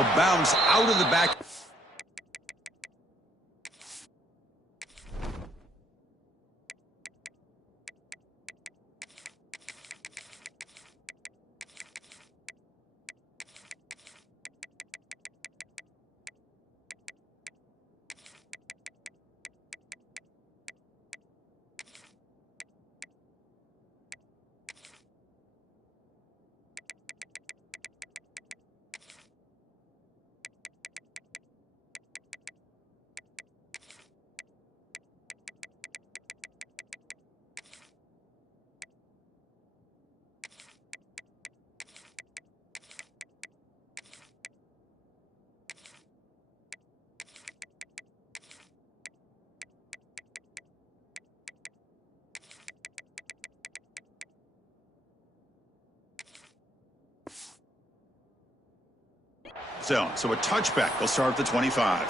will bounce out of the back. Zone. So a touchback. They'll start at the 25.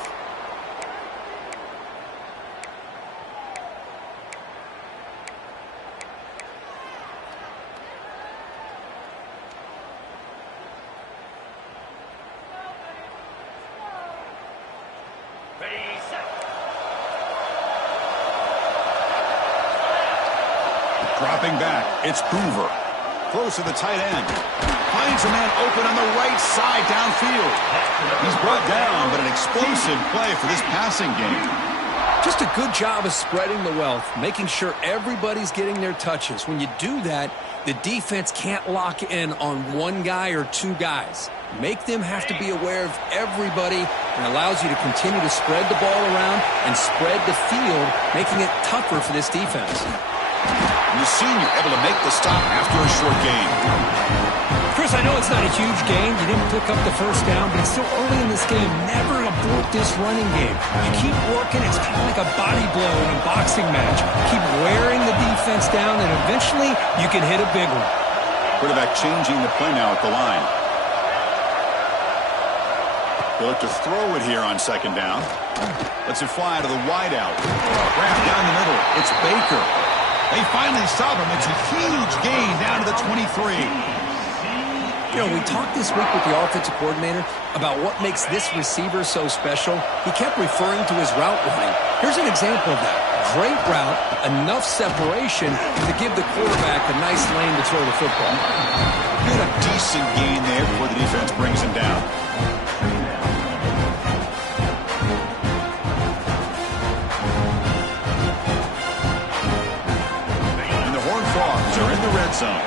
Dropping back. It's Hoover. Close to the tight end. Finds a man open on the right side downfield. He's brought down, but an explosive play for this passing game. Just a good job of spreading the wealth, making sure everybody's getting their touches. When you do that, the defense can't lock in on one guy or two guys. Make them have to be aware of everybody, and allows you to continue to spread the ball around and spread the field, making it tougher for this defense. The senior able to make the stop after a short gain. Chris, I know it's not a huge gain. You didn't pick up the first down, but it's still early in this game. Never abort this running game. You keep working. It's kind of like a body blow in a boxing match. Keep wearing the defense down, and eventually you can hit a big one. Quarterback changing the play now at the line. They look to throw it here on second down. Lets it fly to the wideout. Wrapped down the middle. It's Baker. They finally stop him. It's a huge gain down to the 23. You know, we talked this week with the offensive coordinator about what makes this receiver so special. He kept referring to his route running. Here's an example of that. Great route, enough separation to give the quarterback a nice lane to throw the football. Get a decent gain there before the defense brings him down. And the Horned Frogs are in the red zone.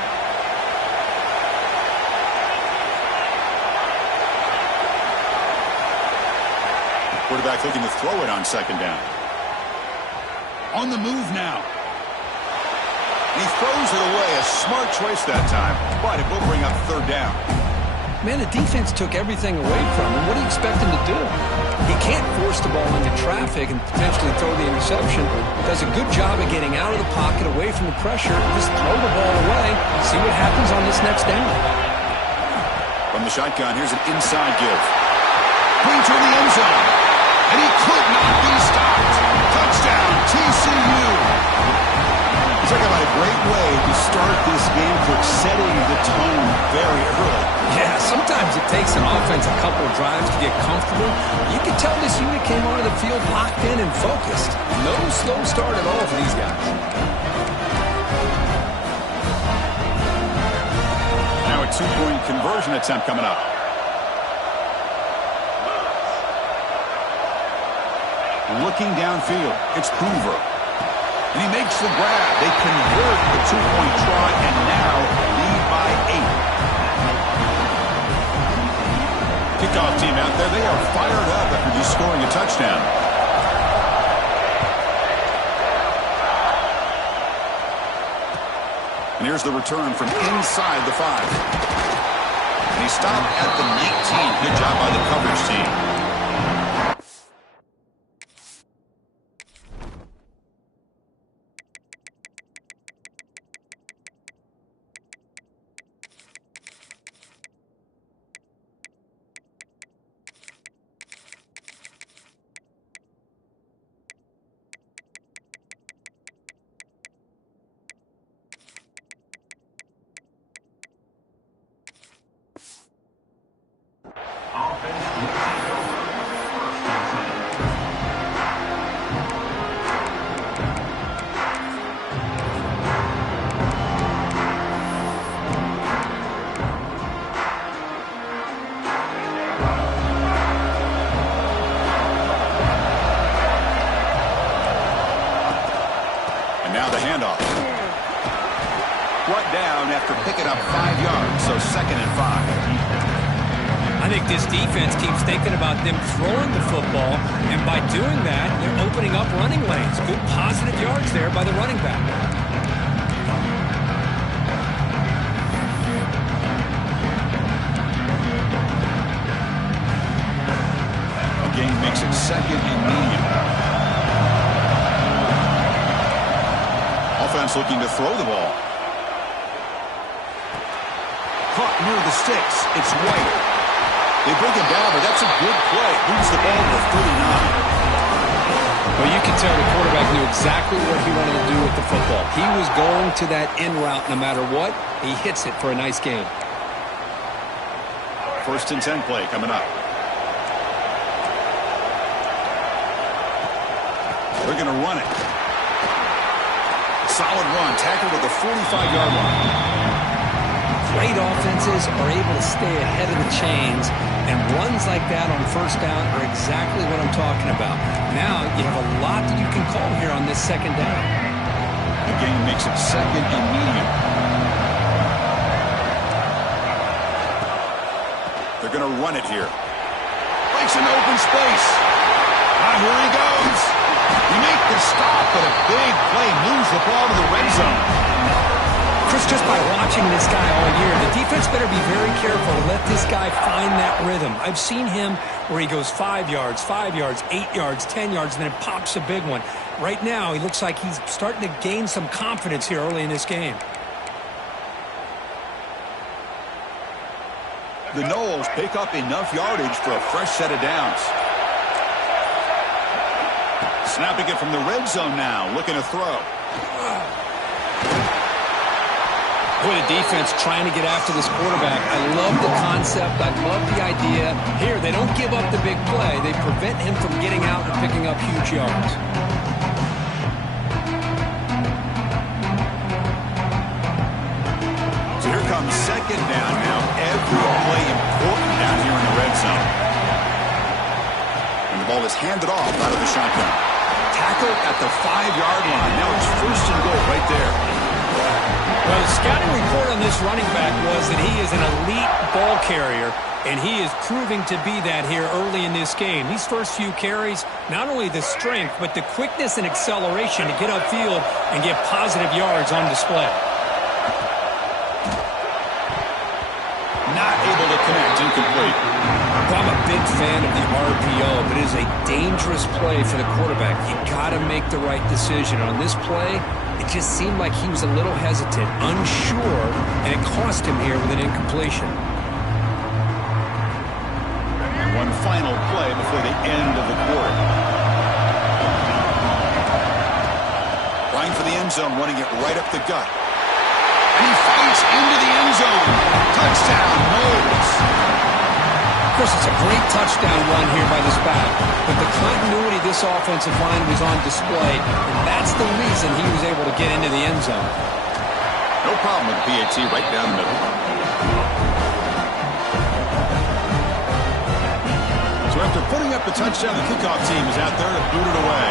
Quarterback looking to throw it on second down. On the move now. He throws it away. A smart choice that time, but it will bring up third down. Man, the defense took everything away from him. What do you expect him to do? He can't force the ball into traffic and potentially throw the interception. Does a good job of getting out of the pocket, away from the pressure. Just throw the ball away. See what happens on this next down. From the shotgun, here's an inside give. Brings her in the end zone. And he could not be stopped. Touchdown, TCU. Talk about a great way to start this game, for setting the tone very early. Yeah, sometimes it takes an offense a couple of drives to get comfortable. You can tell this unit came onto the field locked in and focused. No slow start at all for these guys. Now a two-point conversion attempt coming up. Looking downfield, it's Hoover. And he makes the grab. They convert the two-point try and now lead by 8. Kickoff team out there, they are fired up after just scoring a touchdown. And here's the return from inside the 5. And he stopped at the 19. Good job by the coverage team. Now the handoff. Brought down after picking up 5 yards, so 2nd and 5. I think this defense keeps thinking about them throwing the football, and by doing that, they're opening up running lanes. Good positive yards there by the running back. Gain makes it 2nd and medium. Offense looking to throw the ball. Caught near the sticks. It's White. They bring him down, but that's a good play. Moves the ball to 39. Well, you can tell the quarterback knew exactly what he wanted to do with the football. He was going to that in route no matter what. He hits it for a nice gain. 1st and 10 play coming up. They're going to run it. Solid run. Tackled at the 45-yard line. Great offenses are able to stay ahead of the chains, and runs like that on 1st down are exactly what I'm talking about. Now you have a lot that you can call here on this 2nd down. The gain makes it 2nd and medium. They're going to run it here. Breaks an open space. Now here he goes. He makes the stop, but a big play moves the ball to the red zone. Chris, just by watching this guy all year, the defense better be very careful to let this guy find that rhythm. I've seen him where he goes 5 yards, 8 yards, 10 yards, and then it pops a big one. Right now, he looks like he's starting to gain some confidence here early in this game. The Noles pick up enough yardage for a fresh set of downs. Snapping it from the red zone now, looking to throw. Boy, the defense trying to get after this quarterback. I love the concept. I love the idea. Here, they don't give up the big play. They prevent him from getting out and picking up huge yards. So here comes 2nd down now. Every play important down here in the red zone. And the ball is handed off out of the shotgun. Tackled at the 5-yard line. Now it's 1st and goal right there. Well, the scouting report on this running back was that he is an elite ball carrier, and he is proving to be that here early in this game. These first few carries, not only the strength, but the quickness and acceleration to get upfield and get positive yards on display. Not able to connect, incomplete. Well, I'm a big fan of the RPO, but it is a dangerous play for the quarterback. You got to make the right decision. On this play, it just seemed like he was a little hesitant, unsure, and it cost him here with an incompletion. And one final play before the end of the quarter. Trying for the end zone, running it right up the gut. And he fights into the end zone. Touchdown, Noles. Of course, it's a great touchdown run here by this back, but the continuity of this offensive line was on display, and that's the reason he was able to get into the end zone. No problem with the PAT right down the middle. So after putting up the touchdown, the kickoff team is out there to boot it away.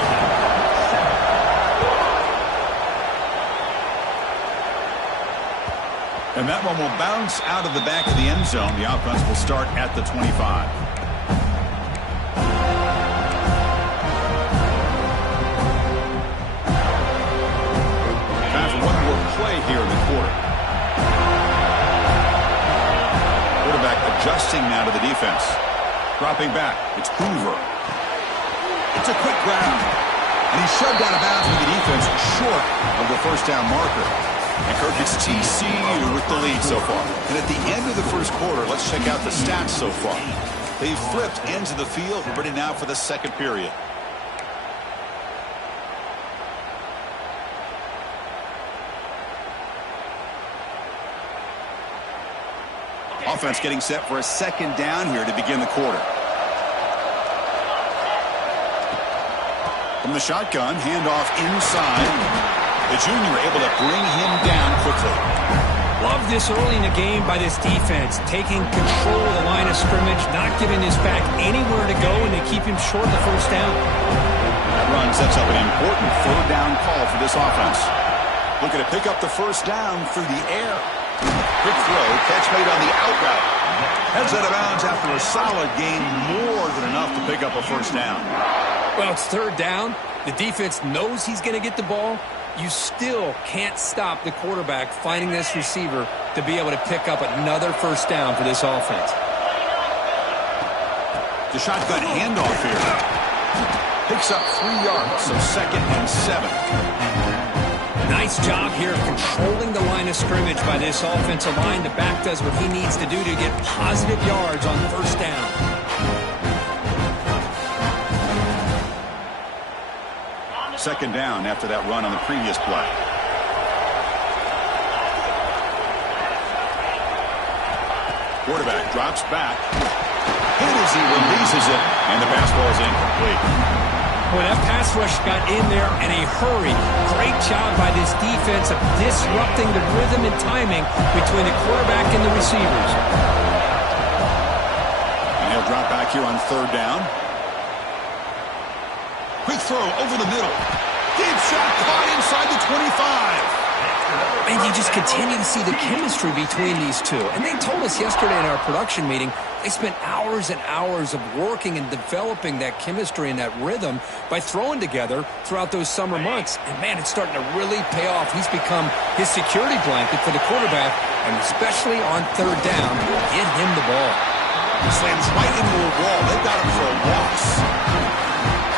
And that one will bounce out of the back of the end zone. The offense will start at the 25. Time for one more play here in the quarter. Quarterback adjusting now to the defense. Dropping back. It's Hoover. It's a quick grab. And he's shoved out of bounds with the defense short of the 1st down marker. And Kirk, it's TCU with the lead so far. And at the end of the 1st quarter, let's check out the stats so far. They've flipped into the field, ready now for the 2nd period. Offense getting set for a 2nd down here to begin the quarter. From the shotgun, handoff inside. The junior able to bring him down quickly. Love this early in the game by this defense, taking control of the line of scrimmage, not giving this back anywhere to go, and they keep him short of the 1st down. That run sets up an important third down call for this offense. Looking to pick up the first down through the air. Quick throw, catch made on the out route. Heads out of bounds after a solid gain, more than enough to pick up a first down. Well, it's third down. The defense knows he's going to get the ball. You still can't stop the quarterback finding this receiver to be able to pick up another first down for this offense. The shotgun handoff here. Picks up 3 yards, so 2nd and 7. Nice job here of controlling the line of scrimmage by this offensive line. The back does what he needs to do to get positive yards on first down. Second down after that run on the previous play. Quarterback drops back. Hit as he releases it, and the pass ball is incomplete. Well, that pass rush got in there in a hurry. Great job by this defense of disrupting the rhythm and timing between the quarterback and the receivers. And he'll drop back here on third down. Quick throw over the middle. Deep shot caught inside the 25. And you just continue to see the chemistry between these two. And they told us yesterday in our production meeting, they spent hours and hours of working and developing that chemistry and that rhythm by throwing together throughout those summer months. And, man, it's starting to really pay off. He's become his security blanket for the quarterback, and especially on third down, get him the ball. Slams right into a wall. They've got him for a loss.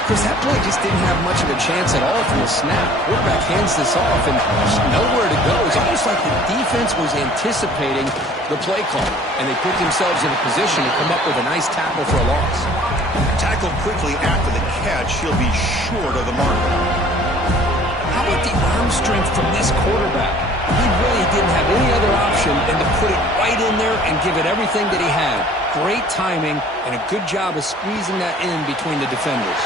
Chris, that play just didn't have much of a chance at all from the snap. Quarterback hands this off and there's nowhere to go. It's almost like the defense was anticipating the play call, and they put themselves in a position to come up with a nice tackle for a loss. Tackled quickly after the catch. He'll be short of the mark. How about the arm strength from this quarterback? He really didn't have any other option than to put it right in there and give it everything that he had. Great timing and a good job of squeezing that in between the defenders.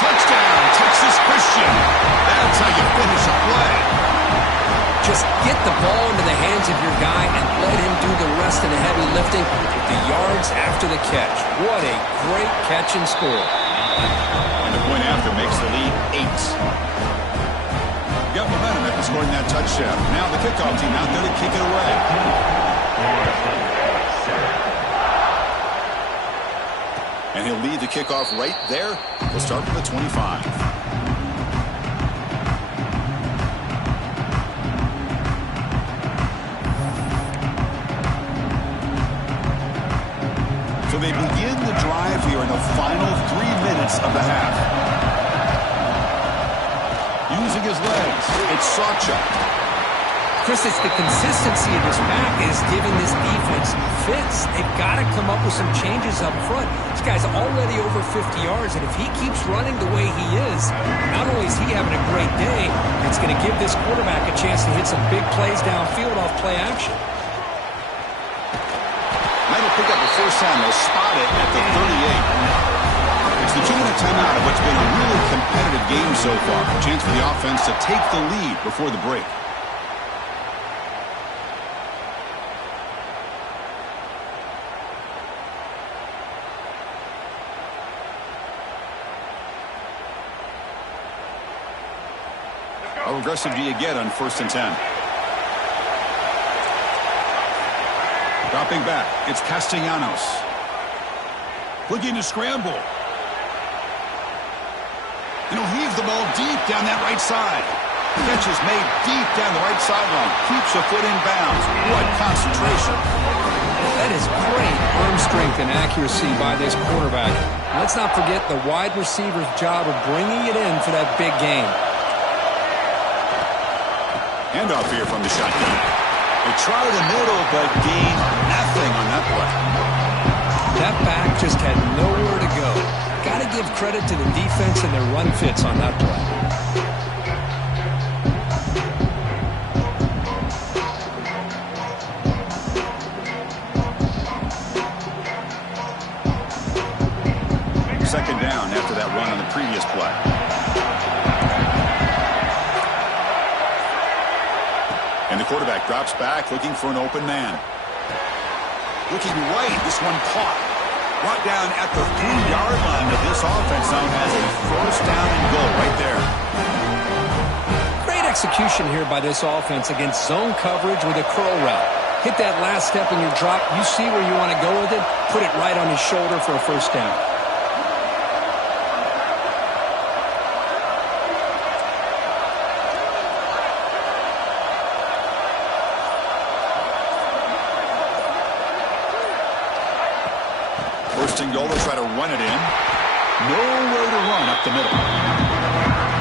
Touchdown, Texas Christian. That's how you finish a play. Just get the ball into the hands of your guy and let him do the rest of the heavy lifting with the yards after the catch. What a great catch and score. And the point after makes the lead 8. Got momentum after scoring that touchdown. Now the kickoff team out there to kick it away. And he'll lead the kickoff right there. We'll start with the 25. So they begin the drive here in the final 3 minutes of the half. Using his legs, it's Sacha. Chris, it's the consistency of this back is giving this defense fits. They've got to come up with some changes up front. This guy's already over 50 yards, and if he keeps running the way he is, not only is he having a great day, it's going to give this quarterback a chance to hit some big plays downfield off play action. That'll pick up the first down. They'll spot it at the 38. It's the 2-minute timeout of what's been a really competitive game so far. A chance for the offense to take the lead before the break. How aggressive do you get on 1st and 10? Dropping back, it's Castellanos. Looking to scramble. And he'll heave the ball deep down that right side. Catch is made deep down the right sideline. Keeps a foot in bounds. What concentration. That is great arm strength and accuracy by this quarterback. Let's not forget the wide receiver's job of bringing it in for that big game. Handoff here from the shotgun. They try the middle, but gain nothing on that play. That back just had nowhere to go. Got to give credit to the defense and their run fits on that play. Second down after that run on the previous play. And the quarterback drops back, looking for an open man. Looking right, this one caught. Brought down at the 3-yard line of this offense now has a first down and goal right there. Great execution here by this offense against zone coverage with a curl route. Hit that last step in your drop. You see where you want to go with it. Put it right on his shoulder for a first down. First and goal, they'll try to run it in. Nowhere to run up the middle.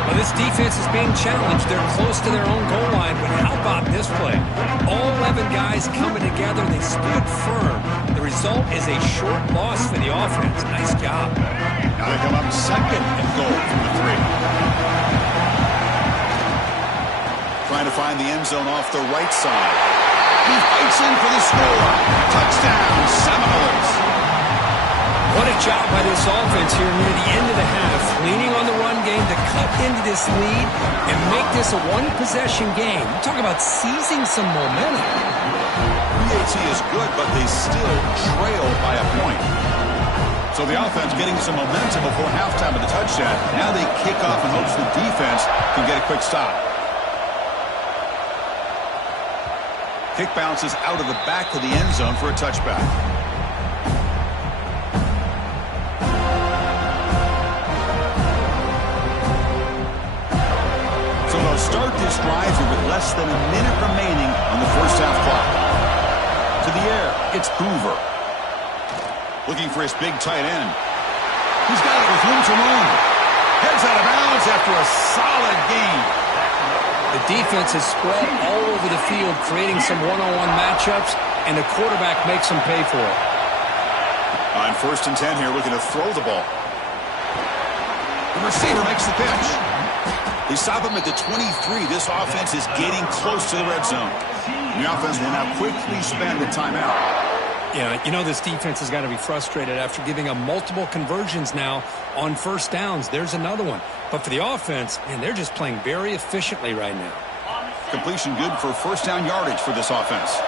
Well, this defense is being challenged. They're close to their own goal line, but how about this play? All 11 guys coming together. They stood firm. The result is a short loss for the offense. Nice job. Now they come up second and goal from the 3. Trying to find the end zone off the right side. He fights in for the score. Touchdown, Seminoles. What a job by this offense here near the end of the half, leaning on the run game to cut into this lead and make this a one-possession game. You talk about seizing some momentum. PAT is good, but they still trail by a point. So the offense getting some momentum before halftime with the touchdown. Now they kick off in hopes the defense can get a quick stop. Kick bounces out of the back of the end zone for a touchback. Start this drive here with less than a minute remaining on the first half clock. To the air, it's Hoover. Looking for his big tight end. He's got it with room to roam. Heads out of bounds after a solid gain. The defense is spread all over the field, creating some one-on-one matchups, and the quarterback makes them pay for it. On 1st and 10 here, looking to throw the ball. The receiver makes the pitch. They stop him at the 23. This offense is getting close to the red zone. And the offense will now quickly spend the timeout. Yeah, you know this defense has got to be frustrated after giving up multiple conversions now on first downs. There's another one. But for the offense, man, they're just playing very efficiently right now. Completion good for first down yardage for this offense.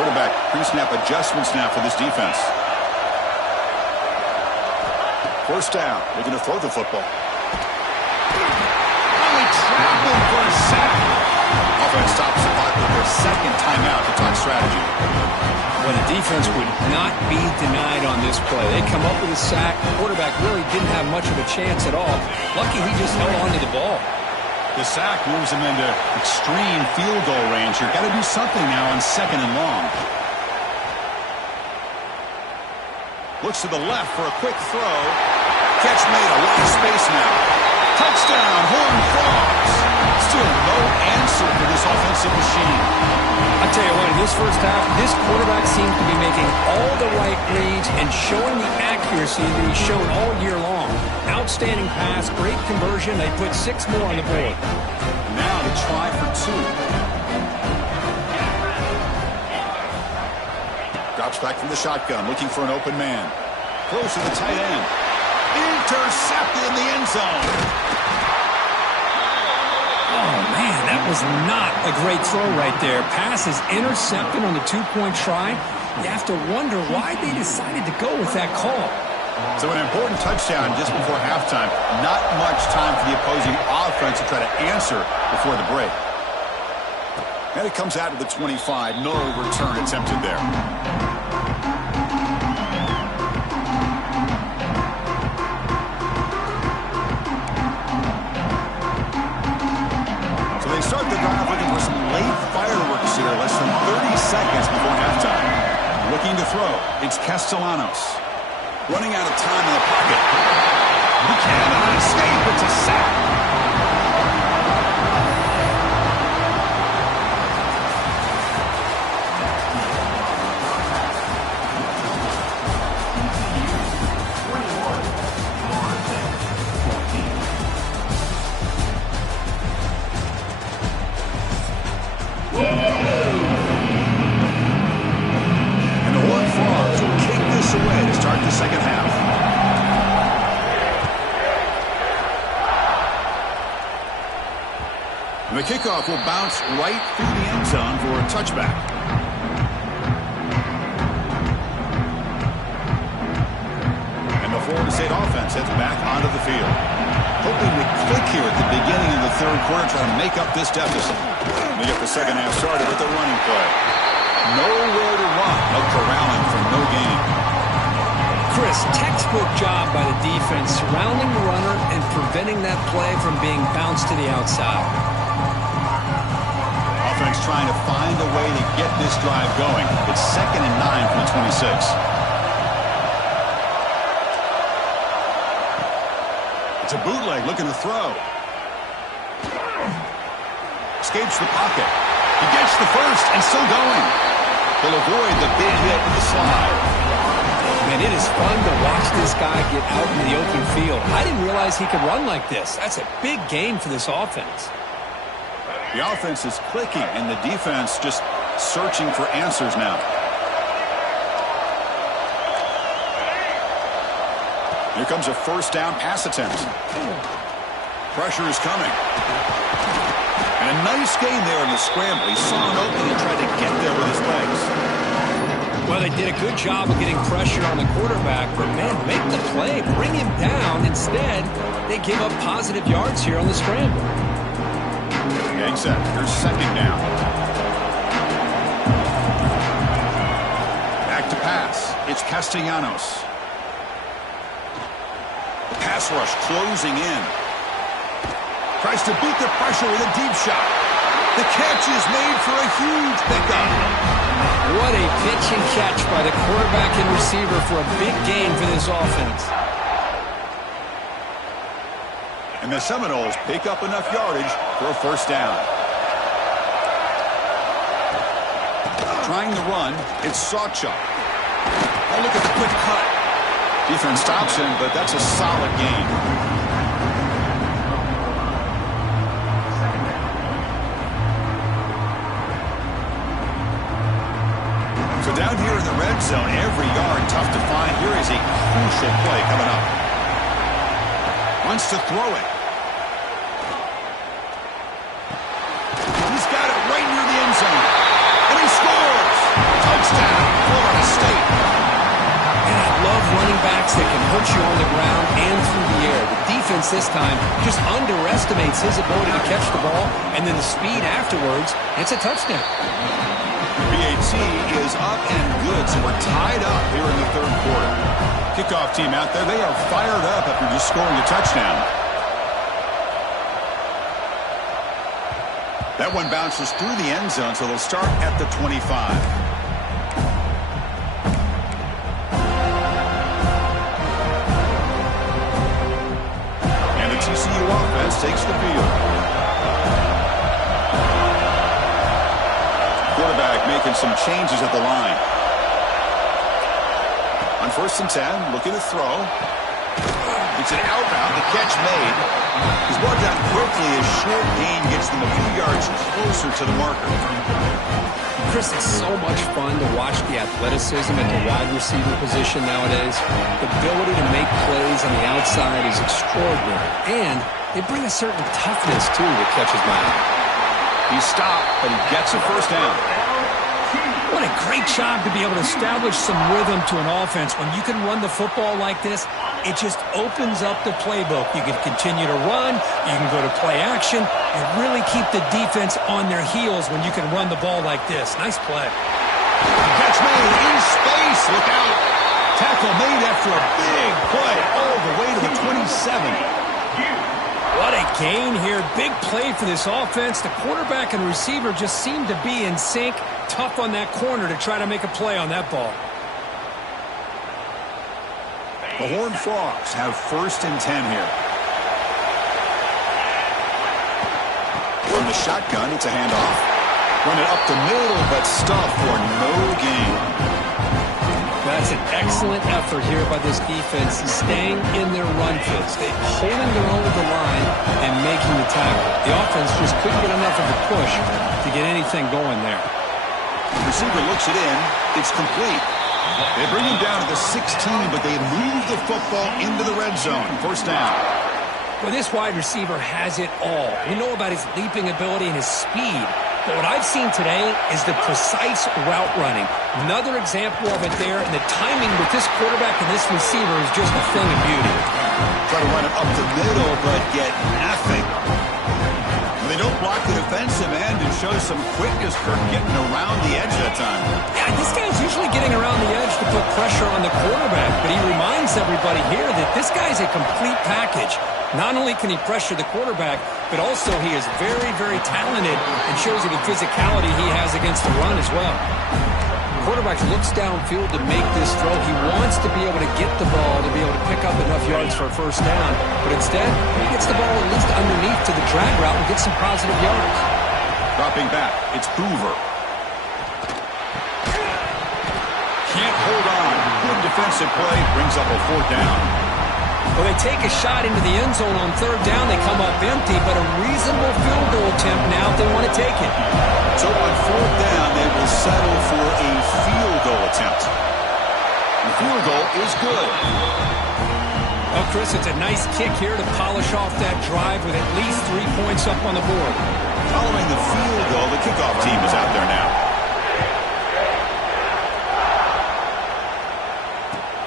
Quarterback pre-snap adjustments now for this defense. First down, looking to throw the football. Only trapping for a sack. Offense stops the clock with their second timeout to talk strategy. Well, the defense would not be denied on this play. They come up with a sack. The quarterback really didn't have much of a chance at all. Lucky he just held on to the ball. The sack moves him into extreme field goal range here. Got to do something now on 2nd and long. Looks to the left for a quick throw. Catch made, a lot of space now. Touchdown, Horned Frogs. Still no answer for this offensive machine. I tell you what, in this first half, this quarterback seems to be making all the right reads and showing the accuracy that he's shown all year long. Outstanding pass, great conversion. They put 6 more on the board. Now to try for 2. Drops back from the shotgun, looking for an open man. Throws to the tight end. Intercepted in the end zone. Oh, man, that was not a great throw right there. Pass is intercepted on the 2-point try. You have to wonder why they decided to go with that call. So an important touchdown just before halftime. Not much time for the opposing offense to try to answer before the break. And it comes out to the 25. No return attempted there. So they start the drive looking for some late fireworks here. Less than 30 seconds before halftime. Looking to throw. It's Castellanos. Running out of time in the pocket. He cannot escape. It's a sack. Away to start the second half. And the kickoff will bounce right through the end zone for a touchback. offense heads back onto the field. Hoping to click here at the beginning of the third quarter, trying to make up this deficit. They get the second half started with a running play. Nowhere to run. No corralling for no gain. Chris, textbook job by the defense surrounding the runner and preventing that play from being bounced to the outside. Offense trying to find a way to get this drive going. It's 2nd and 9 from the 26. It's a bootleg looking to throw. Escapes the pocket. He gets the first and still going. He'll avoid the big hit with the slide. Man, it is fun to watch this guy get out in the open field. I didn't realize he could run like this. That's a big gain for this offense. The offense is clicking, and the defense just searching for answers now. Here comes a first down pass attempt. Pressure is coming. And a nice gain there in the scramble. He saw an opening and tried to get there with his legs. Well, they did a good job of getting pressure on the quarterback, but, man, make the play, bring him down. Instead, they give up positive yards here on the scramble. Getting set. Here's second down. Back to pass. It's Castellanos. The pass rush closing in. Tries to beat the pressure with a deep shot. The catch is made for a huge pickup. What a pitch and catch by the quarterback and receiver for a big gain for this offense. And the Seminoles pick up enough yardage for a first down. Trying to run, it's Sawchuk. Oh, look at the quick cut. Defense stops him, but that's a solid gain. So down here in the red zone, every yard tough to find. Here is a crucial play coming up. Wants to throw it. He's got it right near the end zone. And he scores! Touchdown, Florida State. And I love running backs that can hurt you on the ground and through the air. The defense this time just underestimates his ability to catch the ball, and then the speed afterwards, it's a touchdown. BAT is up and good, so we're tied up here in the third quarter. Kickoff team out there, they are fired up after just scoring a touchdown. That one bounces through the end zone, so they'll start at the 25. And the TCU offense takes the field. Quarterback making some changes at the line. On 1st and 10, looking to throw. It's an out route, the catch made. He's brought down quickly as short gain gets them a few yards closer to the marker. Chris, it's so much fun to watch the athleticism at the wide receiver position nowadays. The ability to make plays on the outside is extraordinary. And they bring a certain toughness, too, that catches my eye. He stopped, but he gets a first down. What a great job to be able to establish some rhythm to an offense. When you can run the football like this, it just opens up the playbook. You can continue to run. You can go to play action. And really keep the defense on their heels when you can run the ball like this. Nice play. Catch made in space. Look out. Tackle made after a big play all the way to the 27. What a gain here. Big play for this offense. The quarterback and receiver just seem to be in sync. Tough on that corner to try to make a play on that ball. The Horned Frogs have 1st and 10 here. From the shotgun, it's a handoff. Run it up the middle, but stuffed for no gain. That's an excellent effort here by this defense, staying in their run fits. They're holding their own with the line and making the tackle. The offense just couldn't get enough of a push to get anything going there. The receiver looks it in. It's complete. They bring him down to the 16, but they move the football into the red zone. First down. Well, this wide receiver has it all. We know about his leaping ability and his speed. But what I've seen today is the precise route running. Another example of it there, and the timing with this quarterback and this receiver is just a thing of beauty. Try to run it up the middle, but get nothing. They don't block the defensive end and show some quickness. Kirk getting around the edge that time. Yeah, this guy's usually getting around the edge to put pressure on the quarterback, but he reminds everybody here that this guy's a complete package. Not only can he pressure the quarterback, but also he is very, very talented and shows you the physicality he has against the run as well. Quarterback looks downfield to make this throw. He wants to be able to get the ball to be able to pick up enough yards for a first down, but instead he gets the ball at least underneath to the drag route and gets some positive yards. Dropping back, it's Hoover. Can't hold on. Good defensive play, brings up a fourth down. Well, they take a shot into the end zone on third down. They come up empty, but a reasonable field goal attempt now if they want to take it. So on fourth down, they will settle for a field goal attempt. The field goal is good. Well, Chris, it's a nice kick here to polish off that drive with at least 3 points up on the board. Following the field goal, the kickoff team is out there now.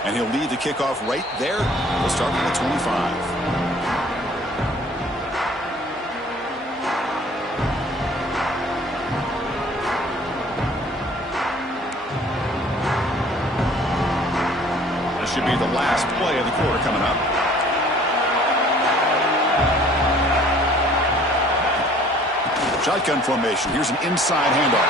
And he'll lead the kickoff right there. We'll start with the 25. Should be the last play of the quarter coming up. Shotgun formation. Here's an inside handoff.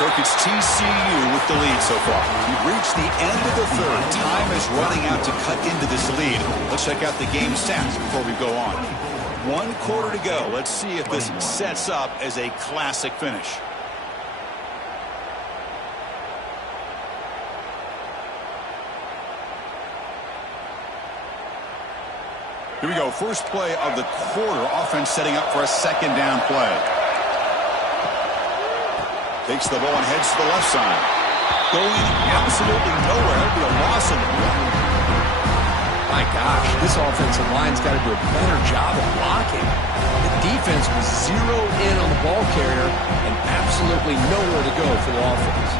Kirk, it's TCU with the lead so far. We've reached the end of the third. Time is running out to cut into this lead. Let's check out the game stats before we go on. 1 quarter to go. Let's see if this sets up as a classic finish. Here we go. First play of the quarter. Offense setting up for a second down play. Takes the ball and heads to the left side. Going absolutely nowhere. It'll be a loss of one. My gosh, this offensive line's got to do a better job of blocking. The defense was zeroed in on the ball carrier and absolutely nowhere to go for the offense.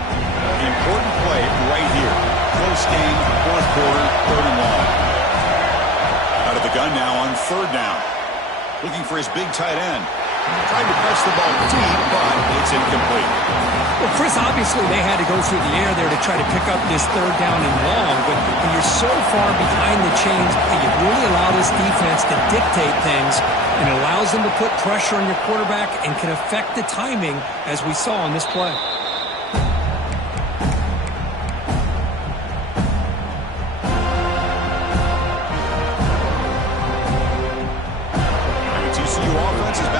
Important play right here. Close game, fourth quarter, third and long. Out of the gun now on third down. Looking for his big tight end. Trying to press the ball deep, but it's incomplete. Well, Chris, obviously they had to go through the air there to try to pick up this third down and long, but when you're so far behind the chains, you really allow this defense to dictate things, and it allows them to put pressure on your quarterback and can affect the timing, as we saw on this play.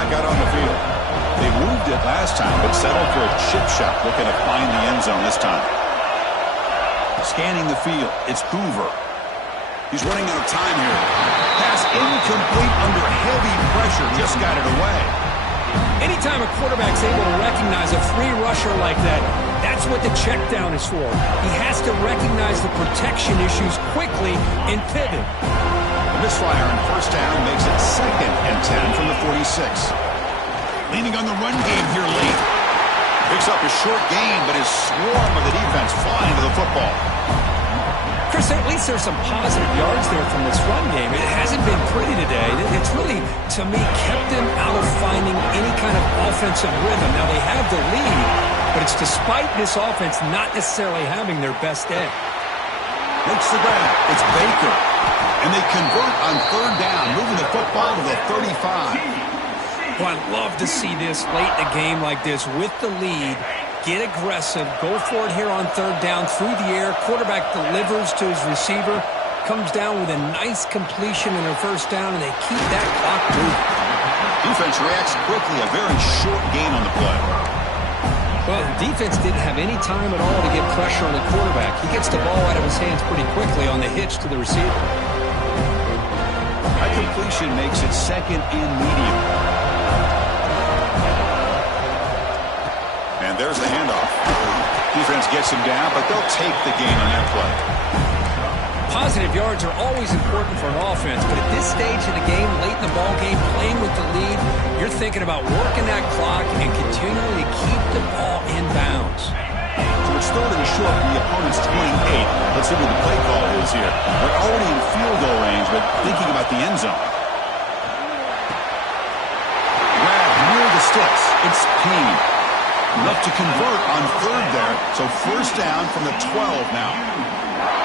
Out on the field. They moved it last time, but settled for a chip shot, looking to find the end zone this time. Scanning the field, it's Hoover. He's running out of time here. Pass incomplete under heavy pressure, just got it away. Anytime a quarterback's able to recognize a free rusher like that, that's what the check down is for. He has to recognize the protection issues quickly and pivot. The misfire on first down makes it 2nd and 10 from the 46. Leaning on the run game here late. Picks up a short gain, but his swarm of the defense flying to the football. Chris, at least there's some positive yards there from this run game. It hasn't been pretty today. It's really, to me, kept them out of finding any kind of offensive rhythm. Now, they have the lead, but it's despite this offense not necessarily having their best day. Makes the grab. It's Baker. And they convert on third down, moving the football to the 35. Well, I'd love to see this late in a game like this with the lead. Get aggressive. Go for it here on third down through the air. Quarterback delivers to his receiver. Comes down with a nice completion in their first down, and they keep that clock moving. Defense reacts quickly. A very short gain on the play. Well, the defense didn't have any time at all to get pressure on the quarterback. He gets the ball out of his hands pretty quickly on the hitch to the receiver. That completion makes it 2nd and medium. And there's the handoff. Defense gets him down, but they'll take the gain on that play. Positive yards are always important for an offense, but at this stage of the game, late in the ball game, playing with the lead, you're thinking about working that clock and continuing to keep the ball in bounds. So it's third and short from the opponent's 28. Let's see what the play call is here. They're already in field goal range, but thinking about the end zone. Grab near the sticks. It's Payne. Enough to convert on third there. So first down from the 12 now.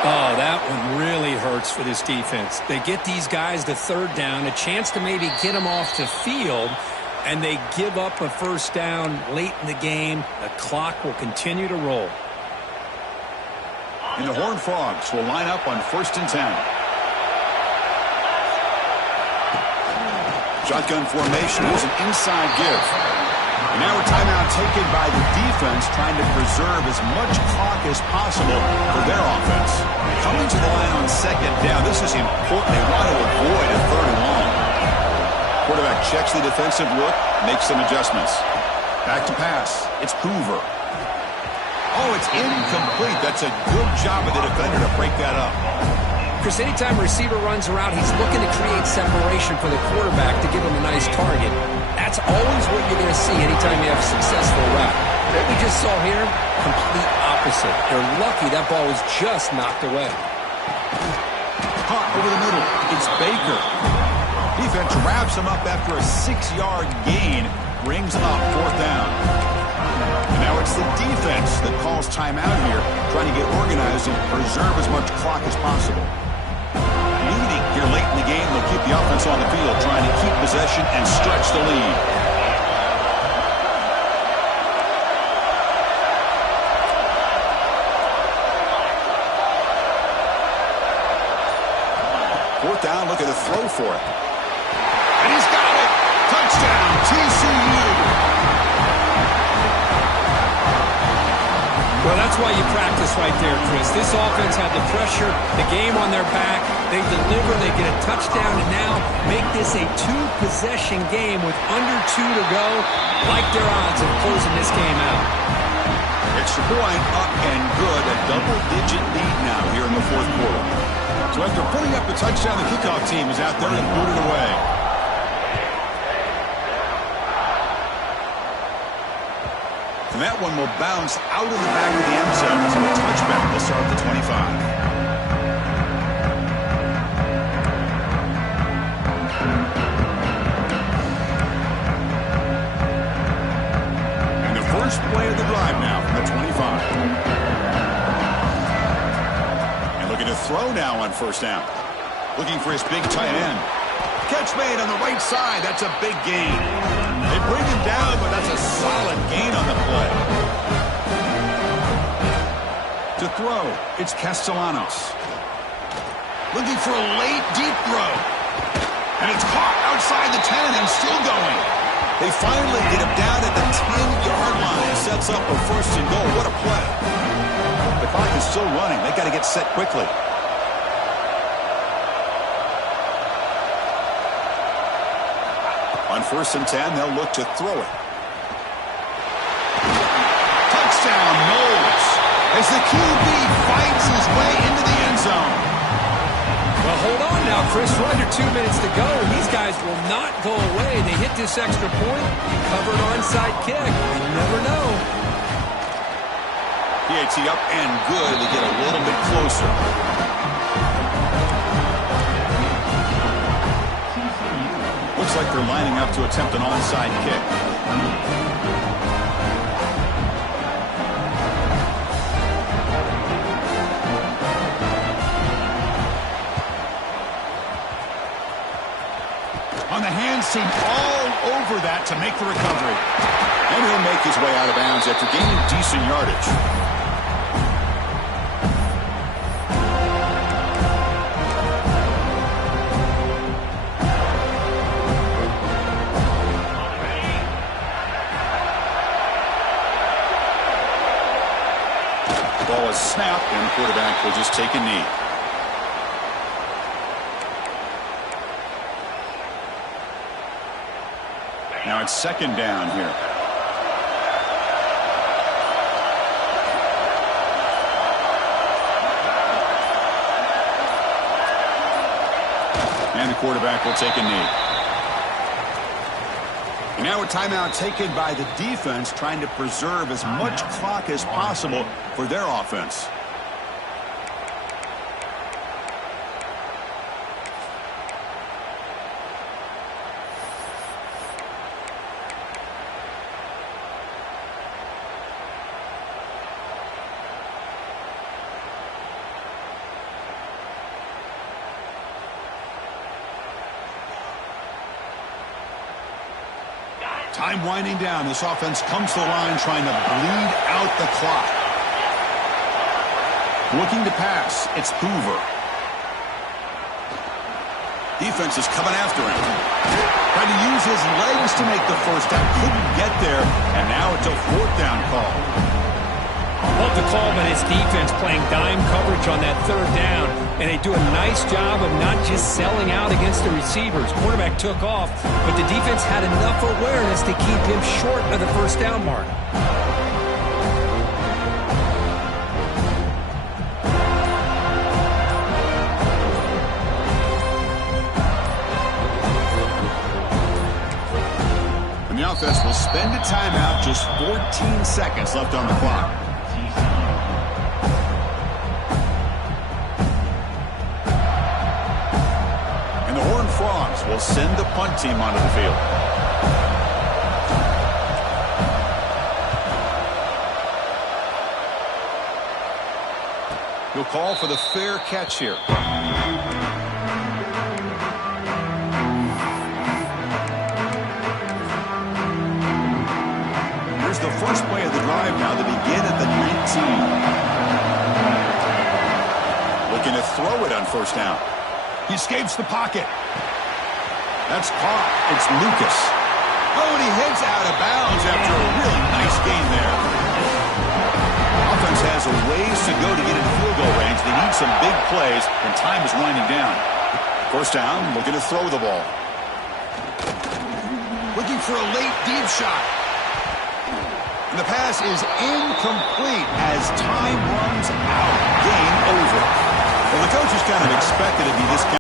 Oh, that one really hurts for this defense. They get these guys to third down, a chance to maybe get them off the field, and they give up a first down late in the game. The clock will continue to roll. And the Horned Frogs will line up on 1st and 10. Shotgun formation. Here's an inside give. And now a timeout taken by the defense, trying to preserve as much clock as possible for their offense. Coming to the line on 2nd down. This is important. They want to avoid a 3rd and long. Quarterback checks the defensive look, makes some adjustments. Back to pass. It's Hoover. Oh, it's incomplete. That's a good job of the defender to break that up. Chris, anytime a receiver runs around, he's looking to create separation for the quarterback to give him a nice target. That's always what you're going to see anytime you have a successful route. What we just saw here, complete opposite. They're lucky that ball was just knocked away. Caught over the middle. It's Baker. Defense wraps him up after a 6-yard gain. Brings him up 4th down. And now it's the defense that calls timeout here, trying to get organized and preserve as much clock as possible. Leading here late in the game, they'll keep the offense on the field, trying to keep possession and stretch the lead. Fourth down, look at the throw for it. And he's got it! Touchdown, TCU! Well, that's why you practice right there, Chris. This offense had the pressure, the game on their back. They deliver, they get a touchdown, and now make this a 2-possession game with under 2 to go. Like their odds of closing this game out. Extra point up and good. A double-digit lead now here in the 4th quarter. So after putting up the touchdown, the kickoff team is out there and boot it away. And that one will bounce out of the back of the end zone. So a touchback will start at the 25. And the first play of the drive now from the 25. And looking to throw now on 1st down. Looking for his big tight end. Catch made on the right side. That's a big gain. They bring him down, but that's a solid gain on the play. To throw, it's Castellanos. Looking for a late, deep throw. And it's caught outside the 10 and still going. They finally get him down at the 10-yard line. Sets up a 1st and goal. What a play. The clock is still running. They got to get set quickly. On 1st and 10, they'll look to throw it. Touchdown, Knowles, as the QB fights his way into the end zone. Well, hold on now, Chris. We're under 2 minutes to go. These guys will not go away. They hit this extra point. Covered onside kick. You never know. PAT up and good. They get a little bit closer. Looks like they're lining up to attempt an onside kick. On the hands team all over that to make the recovery. And he'll make his way out of bounds after gaining decent yardage. Ball is snapped, and the quarterback will just take a knee. Now it's 2nd down here. And the quarterback will take a knee. And now a timeout taken by the defense, trying to preserve as much clock as possible for their offense. Time winding down. This offense comes to the line trying to bleed out the clock. Looking to pass. It's Hoover. Defense is coming after him. Trying to use his legs to make the first down. Couldn't get there. And now it's a fourth down call. Love the call, but his defense playing dime coverage on that third down. And they do a nice job of not just selling out against the receivers. Quarterback took off, but the defense had enough awareness to keep him short of the first down mark. And the offense will spend a timeout, just 14 seconds left on the clock. Frogs will send the punt team onto the field. He'll call for the fair catch here. Here's the first play of the drive now. They begin at the 19. Looking to throw it on first down. He escapes the pocket. That's caught. It's Lucas. Oh, and he heads out of bounds after a really nice gain there. Offense has a ways to go to get into field goal range. They need some big plays, and time is winding down. First down, looking to throw the ball. Looking for a late deep shot. And the pass is incomplete as time runs out. Game over. Well, the coaches kind of expected it to be this